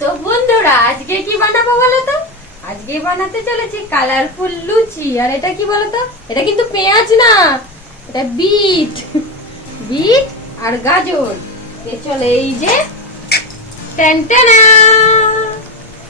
তো বন্ধুরা, আজকে কি বানাবো বলো তো আজকে বানাতে চলেছি কালারফুল লুচি। আর এটা কি বলো তো এটা কিন্তু পেঁয়াজ না, এটা বিট। বিট আর গাজর। চলে এই যে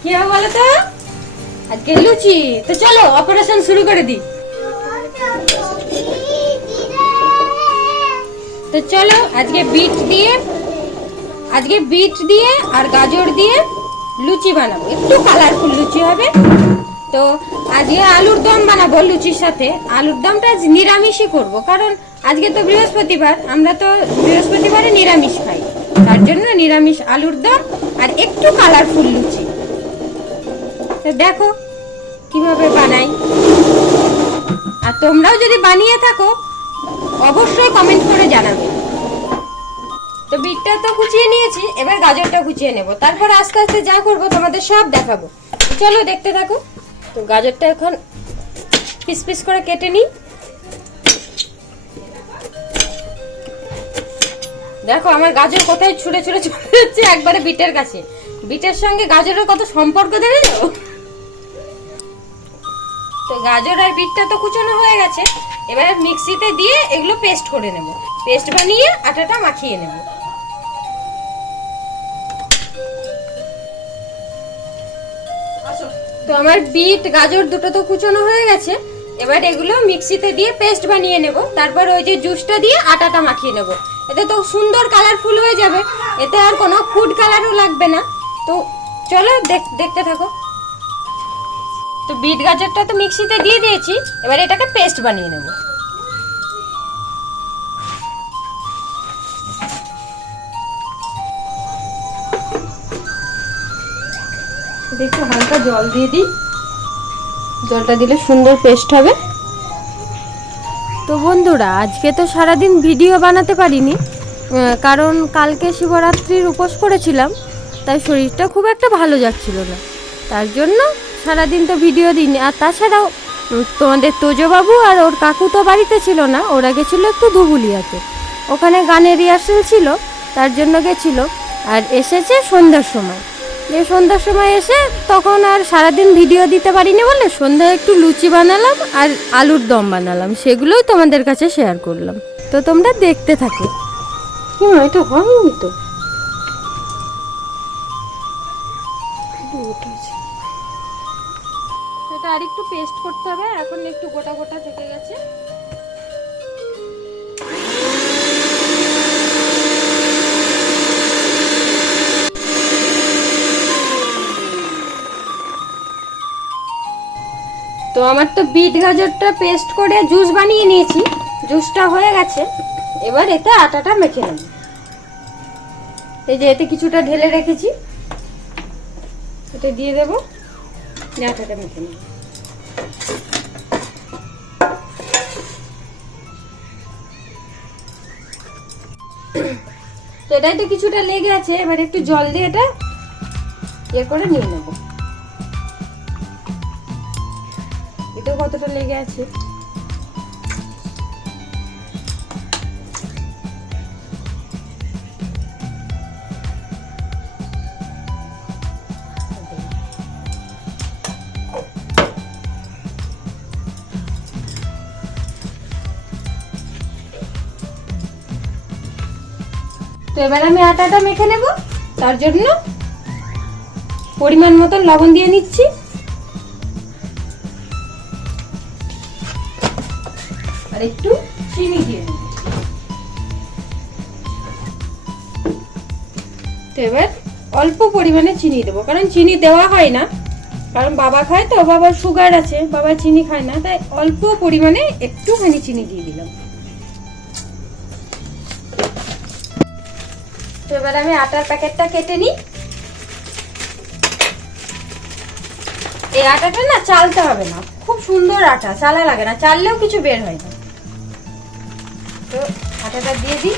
কি হবে বলো তো আজকে লুচি। তো চলো অপারেশন শুরু করে দিই। তো চলো, আজকে বিট দিয়ে আজকে বিট দিয়ে আর গাজর দিয়ে লুচি বানাবো। একটু কালারফুল লুচি হবে। তো আজকে আলুর দম বানাবো লুচির সাথে। আলুর দমটা আজ নিরামিষই করব, কারণ আজকে তো বৃহস্পতিবার, আমরা তো বৃহস্পতিবারে নিরামিষ খাই। তার জন্য নিরামিষ আলুর দম আর একটু কালারফুল লুচি। তো দেখো কীভাবে বানাই। আর তোমরাও যদি বানিয়ে থাকো, অবশ্যই কমেন্ট করে জানাবে। তো বিটটা তো কুচিয়ে নিয়েছি, এবার গাজরটা কুচিয়ে নেব। তারপর আস্তে আস্তে যা করব, তোমাদের সব দেখাবো। চলো দেখতে থাকো। তো গাজরটা এখন পিস পিস করে কেটে নিই। দেখো, আমার গাজর কোথায় ছুঁড়ে ছুঁড়ে চলে যাচ্ছে একবারে বিটের কাছে। বিটের সঙ্গে গাজরের কত সম্পর্ক দেখেছ? তো তো গাজর আর বিটটা তো কুচনো হয়ে গেছে। এবার মিক্সিতে দিয়ে এগুলো পেস্ট করে নেব। পেস্ট বানিয়ে আটাটা মাখিয়ে নেব। তো আমার বিট, গাজর দুটো তো কুচনো হয়ে গেছে। এবার এগুলো মিক্সিতে দিয়ে পেস্ট বানিয়ে নেব। তারপর ওই যে জুসটা দিয়ে আটাটা মাখিয়ে নেব। এতে তো সুন্দর কালারফুল হয়ে যাবে। এতে আর কোনো ফুড কালারও লাগবে না। তো চলো দেখ- দেখতে থাকো। তো বিট, গাজরটা তো মিক্সিতে দিয়ে দিয়েছি। এবার এটাকে পেস্ট বানিয়ে নেব। একটু হালকা জল দিয়ে দিই। জলটা দিলে সুন্দর পেস্ট হবে। তো বন্ধুরা আজকে তো সারাদিন ভিডিও বানাতে পারিনি কারণ কালকে শিবরাত্রির উপোস করেছিলাম তাই শরীরটা খুব একটা ভালো যাচ্ছিল না। তার জন্য সারাদিন তো ভিডিও দিইনি। আর তাছাড়াও তোমাদের তোজবাবু আর ওর কাকু তো বাড়িতে ছিল না ওরা গেছিল একটু ধুবুলিয়াতে। ওখানে গানের রিহার্সেল ছিল তার জন্য গেছিল। আর এসেছে সন্ধ্যার সময়। যে সন্ধ্যার সময় এসে তখন আর সারাদিন ভিডিও দিতে পারিনি বলে সন্ধ্যায় একটু লুচি বানালাম আর আলুর দম বানালাম। সেগুলোই তোমাদের কাছে শেয়ার করলাম। তো তোমরা দেখতে থাকো। কি এটা হয়নি তো? এটা আর একটু পেস্ট করতে হবে এখন একটু গোটা গোটা থেকে গেছে। তো আমার তো বিট গাজরটা পেস্ট করে জুস বানিয়ে নিয়েছি। জুসটা হয়ে গেছে। এবার এতে আটাটা মেখে নেব। এই যে এতে কিছুটা ঢেলে রেখেছি। এটা দিয়ে দেবো। আটাটা মেখে নেব। তো এটাই তো কিছুটা লেগে আছে। এবার একটু জল দিয়ে এটা ইয়ে করে নিয়ে কতটা লেগে আছে? তো এবার আমি আটাটা মেখে নেব, তার জন্য পরিমাণ মতন লবণ দিয়ে নিচ্ছি। আর একটু চিনি দিয়ে দিই তো এবার অল্প পরিমাণে চিনি দেবো, কারণ চিনি দেওয়া হয় না। কারণ বাবা খায় তো, বাবার সুগার আছে, বাবা চিনি খায় না, তাই অল্প পরিমাণে একটুখানি চিনি দিয়ে দিলাম। তো এবার আমি আটার প্যাকেটটা কেটে নিই। এই আটাটা না চালতে হবে না, খুব সুন্দর আটা, চালা লাগে না, চাললেও কিছু বের হয় না। তো আটাটা দিয়ে দিই।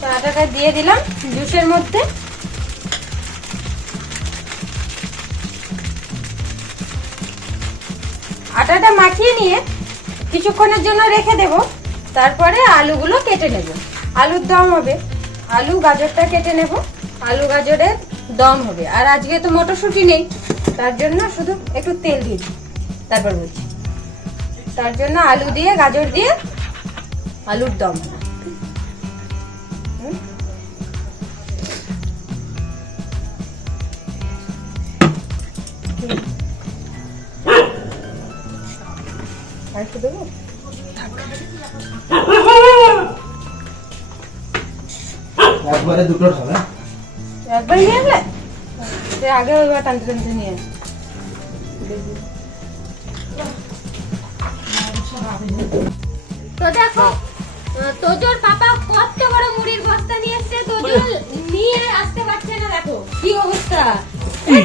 তো আটাটা দিয়ে দিলাম জুসের মধ্যে। আটাটা মাখিয়ে নিয়ে কিছুক্ষণের জন্য রেখে দেব। তারপরে আলুগুলো কেটে নেব। আলুর দম হবে। আলু গাজরটা কেটে নেব। আলু গাজরের দম হবে। আর আজকে তো মটরশুঁটি নেই। তার জন্য শুধু একটু তেল দিয়ে দিই। তারপর বলছি। তার জন্য আলু দিয়ে গাজর দিয়ে আলুর দম। একবারে দুটো হবে একবার নিয়ে আসলে সে আগে ওইবার টানতে টানতে নিয়ে আসে। তো দেখো তোজোর পাপা কত বড় মুড়ির বস্তা নিয়ে এসছে তোজোর নিয়ে আসতে পারছে না দেখো। কি অবস্থা?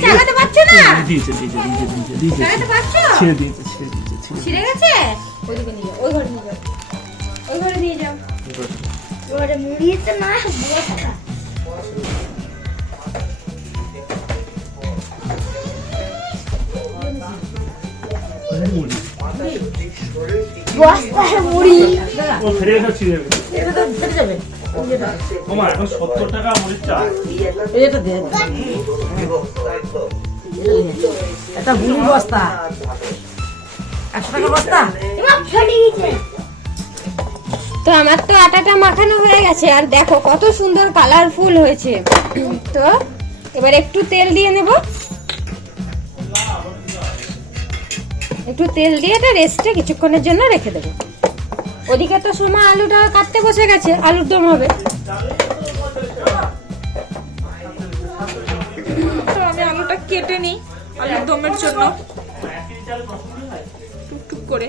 চালাতে পারছে না? দিয়েছে দিয়েছে দিয়েছে দিয়েছে চালাতে পারছ? ছেড়ে দিয়েছে ছেড়ে দিয়েছে ছেড়ে গেছে? ওইদিকে নিয়ে ওই ঘরে নিয়ে যাও। ওই ঘরে নিয়ে যাও। ওরে মুড়িতে না বস্তা বস্তায় মুড়ি। ও ফেরে গেছে ছিঁড়ে গেছে ওমা এখন সত্তর টাকা মরিচ চা। একটা বুড়ি বস্তা। একশো টাকা বস্তা? তো আমার তো আটাটা মাখানো হয়ে গেছে আর দেখো কত সুন্দর কালারফুল হয়েছে। তো এবার একটু তেল দিয়ে নেব। একটু তেল দিয়ে এটা রেস্টে কিছুক্ষণের জন্য রেখে দেবো। ওদিকে তো সোমা আলুটা কাটতে বসে গেছে, আলুর দম হবে। আমি আলুটা কেটে নিই আলুর দমের জন্য। টুকটুক করে।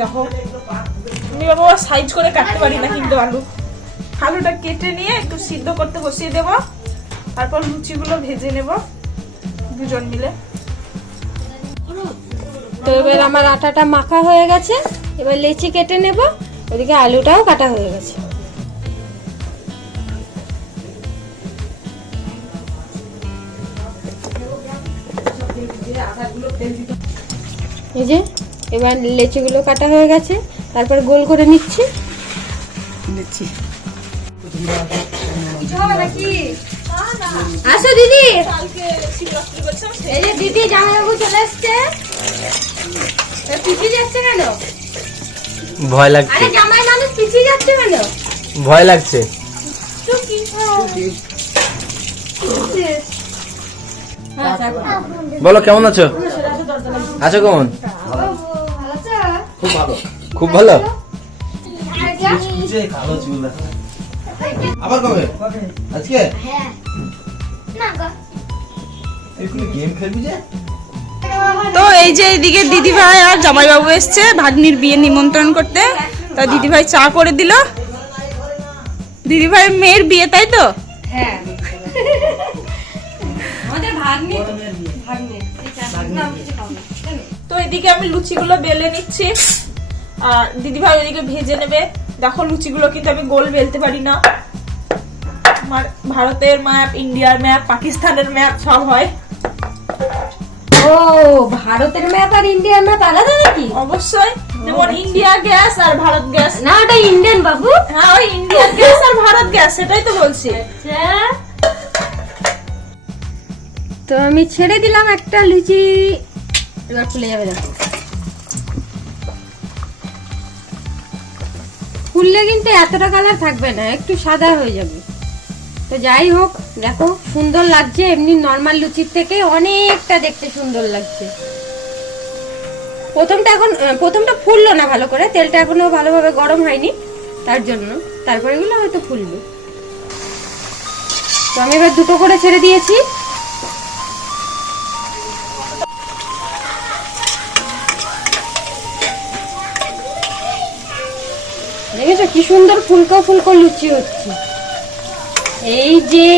দেখো আমি বাবা সাইজ করে কাটতে পারি না কিন্তু আলু। আলুটা কেটে নিয়ে একটু সিদ্ধ করতে বসিয়ে দেব। তারপর লুচিগুলো ভেজে নেব দুজন মিলে। তো এবার আমার আটাটা মাখা হয়ে গেছে। এবার লেচি কেটে নেব ওদিকে আলুটাও কাটা হয়ে গেছে। এই যে এবার লেচিগুলো কাটা হয়ে গেছে তারপর গোল করে নিচ্ছি। আসো দিদি কালকে শিবরাত্রি করছিলাম এই যে দিদি জামাইবাবু চলে এসছে। পিছিয়ে যাচ্ছে কেন? ভয় লাগছে। আরে জামাই মানুষ পিছিয়ে যাচ্ছে কেন? ভয় লাগছে। হ্যাঁ, বলো কেমন আছো? আছো কেমন? খুব ভালো। খুব ভালো। আবার কবে? আজকে? হ্যাঁ। না গো। এক্ষুনি গেম খেলবি যে? তো এই যে এইদিকে দিদি ভাই আর জামাইবাবু এসছে ভাগ্নির বিয়ে নিমন্ত্রণ করতে। তা দিদি ভাই চা করে দিল। দিদি ভাই মেয়ের বিয়ে তাই তো? হ্যাঁ? তো এদিকে আমি লুচিগুলো বেলে নিচ্ছি। আর দিদি ভাই ওইদিকে ভেজে নেবে। দেখো লুচিগুলো কিন্তু আমি গোল বেলতে পারি না। আমার ভারতের ম্যাপ ইন্ডিয়ার ম্যাপ পাকিস্তানের ম্যাপ সব হয়। ও ভারতের ম্যাপ আর ইন্ডিয়ার ম্যাপ আলাদা নাকি? অবশ্যই। যেমন ইন্ডিয়া গ্যাস আর ভারত গ্যাস না ওটা ইন্ডিয়ান বাবু। হ্যাঁ ওই ইন্ডিয়া গ্যাস আর ভারত গ্যাস সেটাই তো বলছি। তো আমি ছেড়ে দিলাম একটা লুচি। এবার ফুলে যাবে দেখো। ফুললে কিন্তু এতটা কালার থাকবে না, একটু সাদা হয়ে যাবে। তো যাই হোক, দেখো, সুন্দর লাগছে, এমনি নর্মাল লুচির থেকে অনেকটা দেখতে সুন্দর লাগছে। প্রথমটা এখন প্রথমটা ফুললো না ভালো করে, তেলটা এখনও ভালোভাবে গরম হয়নি, তার জন্য। তারপরে এগুলো হয়তো ফুলবে। তো আমি এবার দুটো করে ছেড়ে দিয়েছি। দেখেছ কি সুন্দর ফুলকো ফুলকো লুচি হচ্ছে? এই যে,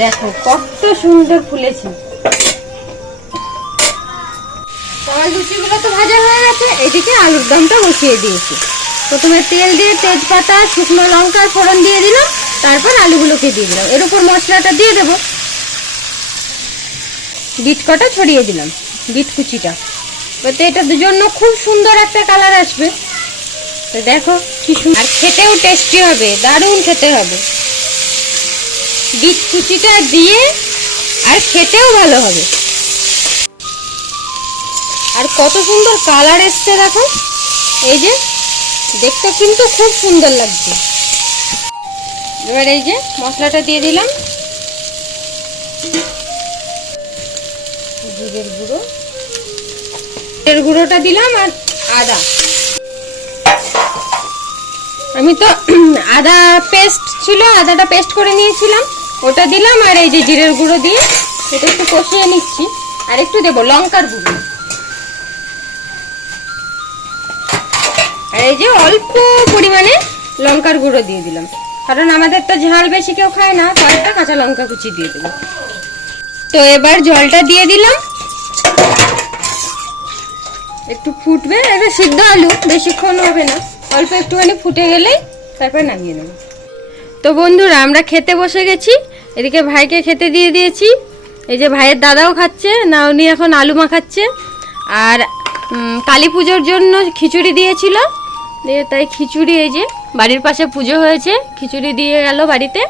দেখো কত সুন্দর ফুলেছে। লুচিগুলো তো ভাজা হয়ে গেছে আলুর দমটা দিয়েছি। প্রথমে তেল দিয়ে তেজপাতা, শুকনো লঙ্কা ফোড়ন দিয়ে দিলাম, তারপর আলুগুলোকে দিয়ে দিলাম। এর উপর মশলাটা দিয়ে দেবো। বিট কটা ছড়িয়ে দিলাম, বিট কুচিটা। তো এটার জন্য খুব সুন্দর একটা কালার আসবে। তো দেখো আর খেতেও টেস্টি হবে, দারুণ খেতে হবে। বিট কুচিটা দিয়ে আর খেতেও ভালো হবে। আর কত সুন্দর কালার এসছে দেখো। এই যে, দেখতে কিন্তু খুব সুন্দর লাগছে। এবার এই যে মশলাটা দিয়ে দিলাম। জিরের গুঁড়ো। জিরের গুঁড়োটা দিলাম আর আদা। আমি তো আদা পেস্ট ছিল, আদাটা পেস্ট করে নিয়েছিলাম। ওটা দিলাম আর এই যে জিরের গুঁড়ো দিয়ে এটা একটু কষিয়ে নিচ্ছি। আর একটু দেবো লঙ্কার গুঁড়ো। আর এই যে অল্প পরিমাণে লঙ্কার গুঁড়ো দিয়ে দিলাম। কারণ আমাদের তো ঝাল বেশি কেউ খায় না কয়েকটা কাঁচা লঙ্কা কুচি দিয়ে দেবো। তো এবার জলটা দিয়ে দিলাম। একটু ফুটবে এটা সিদ্ধ আলু, বেশিক্ষণ হবে না। অল্প একটুখানি ফুটে গেলেই তারপর নামিয়ে নেব। তো বন্ধুরা, আমরা খেতে বসে গেছি। এদিকে ভাইকে খেতে দিয়ে দিয়েছি। এই যে ভাইয়ের দাদাও খাচ্ছে, না, উনি এখন আলু মাখাচ্ছে আর কালী পুজোর জন্য খিচুড়ি দিয়েছিল। দিয়ে তাই খিচুড়ি, এই যে বাড়ির পাশে পুজো হয়েছে, খিচুড়ি দিয়ে গেল বাড়িতে।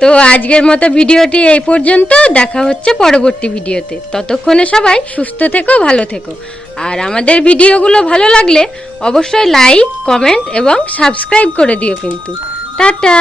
তো আজকের মতো ভিডিওটি এই পর্যন্ত। দেখা হচ্ছে পরবর্তী ভিডিওতে। ততক্ষণে সবাই সুস্থ থেকো, ভালো থেকো। আর আমাদের ভিডিওগুলো ভালো লাগলে অবশ্যই লাইক, কমেন্ট এবং সাবস্ক্রাইব করে দিও কিন্তু। টাটা!